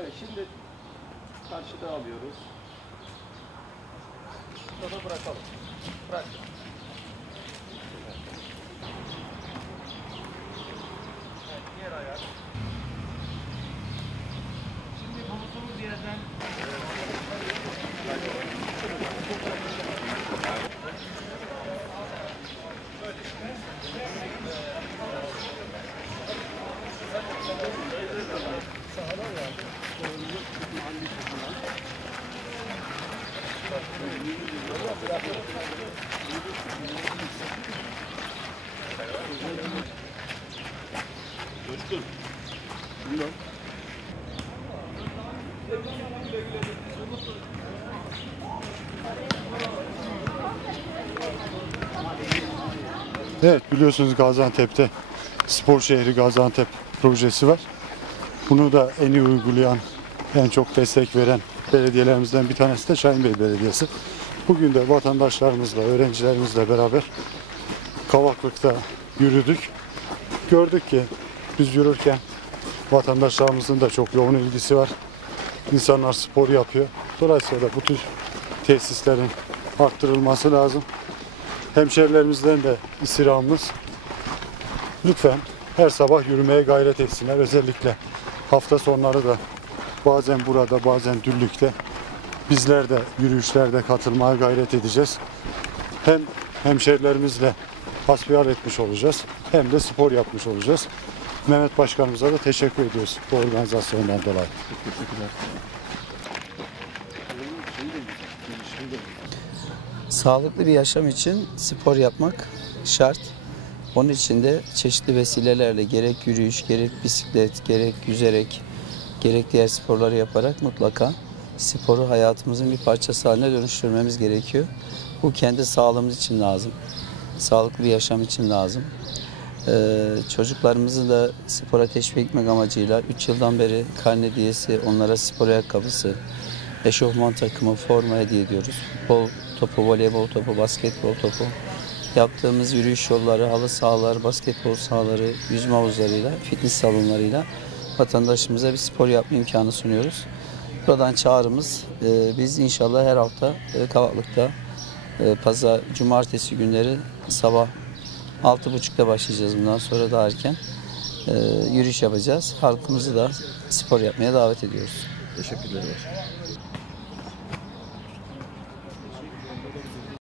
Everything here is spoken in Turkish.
Evet, şimdi karşıda alıyoruz. Sonra bırakalım. Bırak. Evet, diğer ayak. Şimdi bulunduğumuz yerden Coşkun. Bilmem. Evet, biliyorsunuz Gaziantep'te Spor Şehri Gaziantep projesi var. Bunu da en iyi uygulayan, en çok destek veren belediyelerimizden bir tanesi de Şahinbey Belediyesi. Bugün de vatandaşlarımızla, öğrencilerimizle beraber Kavaklık'ta yürüdük. Gördük ki biz yürürken vatandaşlarımızın da çok yoğun ilgisi var. İnsanlar spor yapıyor. Dolayısıyla bu tür tesislerin arttırılması lazım. Hemşerilerimizden de istirhamımız, lütfen her sabah yürümeye gayret etsinler. Özellikle hafta sonları da bazen burada, bazen Düllük'te bizler de yürüyüşlerde katılmaya gayret edeceğiz. Hem hemşerilerimizle hasbihal etmiş olacağız, hem de spor yapmış olacağız. Mehmet Başkanımıza da teşekkür ediyoruz bu organizasyondan dolayı. Teşekkürler. Sağlıklı bir yaşam için spor yapmak şart. Onun için de çeşitli vesilelerle gerek yürüyüş, gerek bisiklet, gerek yüzerek, gerek diğer sporları yaparak mutlaka sporu hayatımızın bir parçası haline dönüştürmemiz gerekiyor. Bu kendi sağlığımız için lazım. Sağlıklı bir yaşam için lazım. Çocuklarımızı da spora teşvik etmek amacıyla 3 yıldan beri karne hediyesi, onlara spor ayakkabısı, eşofman takımı, forma hediye ediyoruz. Futbol topu, voleybol topu, basketbol topu. Yaptığımız yürüyüş yolları, halı sahalar, basketbol sahaları, yüzme havuzlarıyla, fitness salonlarıyla vatandaşımıza bir spor yapma imkanı sunuyoruz. Buradan çağrımız, biz inşallah her hafta Kavaklık'ta pazar, cumartesi günleri sabah 6.30'da başlayacağız, bundan sonra daha erken yürüyüş yapacağız. Halkımızı da spor yapmaya davet ediyoruz. Teşekkürler.